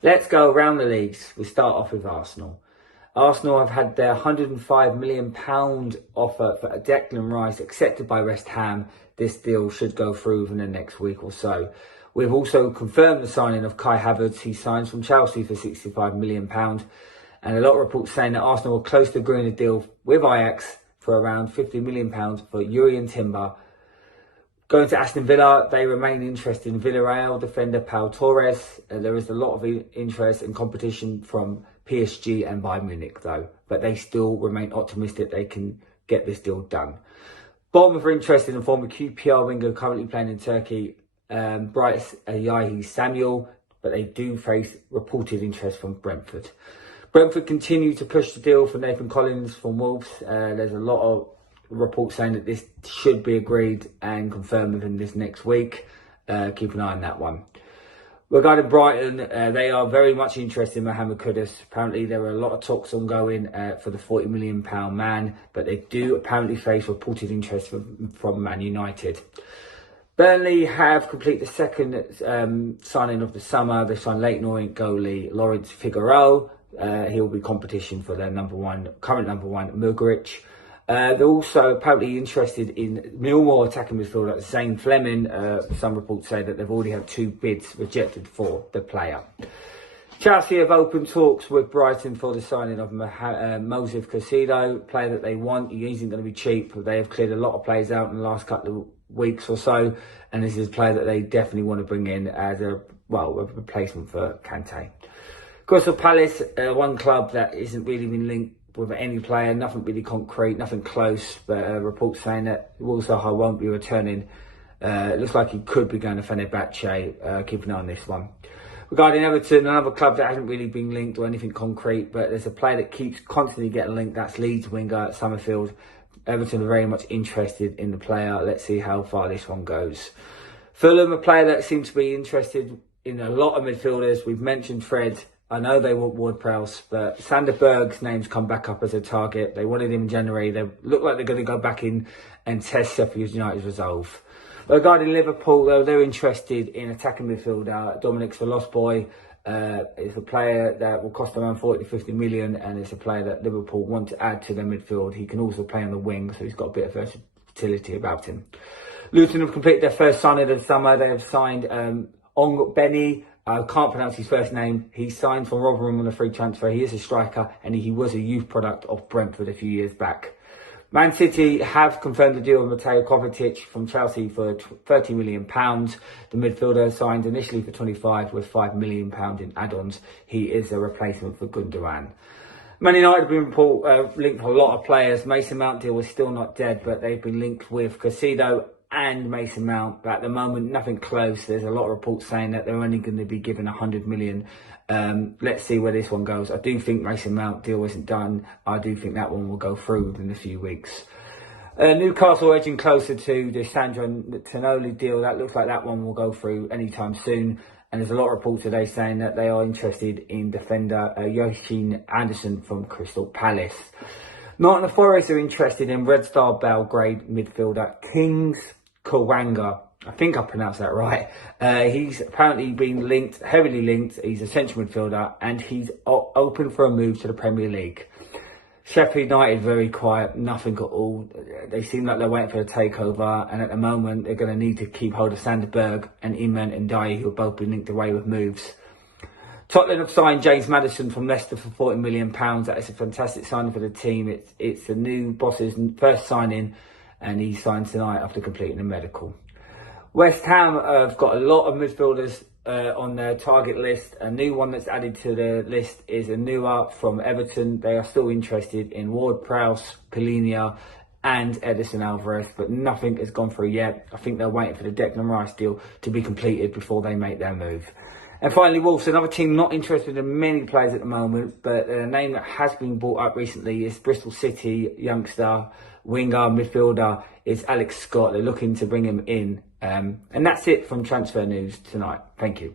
Let's go around the leagues. We'll start off with Arsenal. Arsenal have had their £105 million offer for Declan Rice accepted by West Ham. This deal should go through within the next week or so. We've also confirmed the signing of Kai Havertz. He signs from Chelsea for £65 million. And a lot of reports saying that Arsenal were close to agreeing a deal with Ajax for around £50 million for Jurrien Timber. Going to Aston Villa, they remain interested in Villarreal defender Pau Torres. There is a lot of interest and competition from PSG and Bayern Munich though, but they still remain optimistic they can get this deal done. Bournemouth are interested in former QPR winger currently playing in Turkey, Bryce Yahi Samuel, but they do face reported interest from Brentford. Brentford continue to push the deal for Nathan Collins from Wolves. There's a lot of reports saying that this should be agreed and confirmed within this next week. Keep an eye on that one. Regarding Brighton, they are very much interested in Mohamed Kudus. Apparently there are a lot of talks ongoing for the £40 million man, but they do apparently face reported interest from Man United. Burnley have completed the second signing of the summer. They signed Leyton Orient goalie Lawrence Figueroa. He will be competition for their current number one, Mugric. They're also apparently interested in Millwall attacking midfielder Zane Fleming. Some reports say that they've already had 2 bids rejected for the player. Chelsea have opened talks with Brighton for the signing of Moses Caicedo, player that they want. He isn't going to be cheap. They have cleared a lot of players out in the last couple of weeks or so, and this is a player that they definitely want to bring in as a replacement for Kante. Crystal Palace, one club that isn't really been linked with any player, nothing really concrete, nothing close, but reports saying that Will Zaha won't be returning. It looks like he could be going to Fenerbahce. Keep an eye on this one. Regarding Everton, another club that hasn't really been linked or anything concrete, but there's a player that keeps constantly getting linked. That's Leeds winger Summerfield. Everton are very much interested in the player. Let's see how far this one goes. Fulham, a player that seems to be interested in a lot of midfielders. We've mentioned Fred. I know they want Ward-Prowse, but Sander Berg's name's come back up as a target. They wanted him in January. They look like they're going to go back in and test Sheffield United's resolve. Regarding Liverpool, though, they're interested in attacking midfielder Dominic Szoboszlai. It's a player that will cost around 40 to 50 million, and it's a player that Liverpool want to add to their midfield. He can also play on the wing, so he's got a bit of versatility about him. Luton have completed their first signing of the summer. They have signed Ong Benny. I can't pronounce his first name. He signed from Rotherham on a free transfer. He is a striker, and he was a youth product of Brentford a few years back. Man City have confirmed the deal with Mateo Kovacic from Chelsea for £30 million. The midfielder signed initially for 25 with £5 million in add-ons. He is a replacement for Gundogan. Man United have been linked with a lot of players. Mason Mount deal is still not dead, but they've been linked with Caicedo and Mason Mount, but at the moment nothing close. There's a lot of reports saying that they're only going to be given 100 million. Let's see where this one goes. I do think Mason Mount deal isn't done. I do think that one will go through within a few weeks. Newcastle edging closer to the Sandro Tonali deal. That looks like that one will go through anytime soon. And there's a lot of reports today saying that they are interested in defender Yoshin Anderson from Crystal Palace. Nottingham Forest are interested in Red Star Belgrade midfielder Kings Kawanga. I think I pronounced that right. He's apparently been linked, heavily linked. He's a central midfielder and he's open for a move to the Premier League. Sheffield United very quiet, nothing at all. They seem like they're waiting for a takeover, and at the moment they're going to need to keep hold of Sander Berg and Iman and Dye, who have both been linked away with moves. Tottenham have signed James Maddison from Leicester for £40 million. That is a fantastic signing for the team. It's the new boss's first signing, and he signed tonight after completing a medical. West Ham have got a lot of midfielders on their target list. A new one that's added to the list is Anua from Everton. They are still interested in Ward-Prowse, Polinia and Edison Alvarez, but nothing has gone through yet. I think they're waiting for the Declan Rice deal to be completed before they make their move. And finally, Wolves, another team not interested in many players at the moment, but a name that has been brought up recently is Bristol City youngster, winger, midfielder, is Alex Scott. They're looking to bring him in. And that's it from Transfer News tonight. Thank you.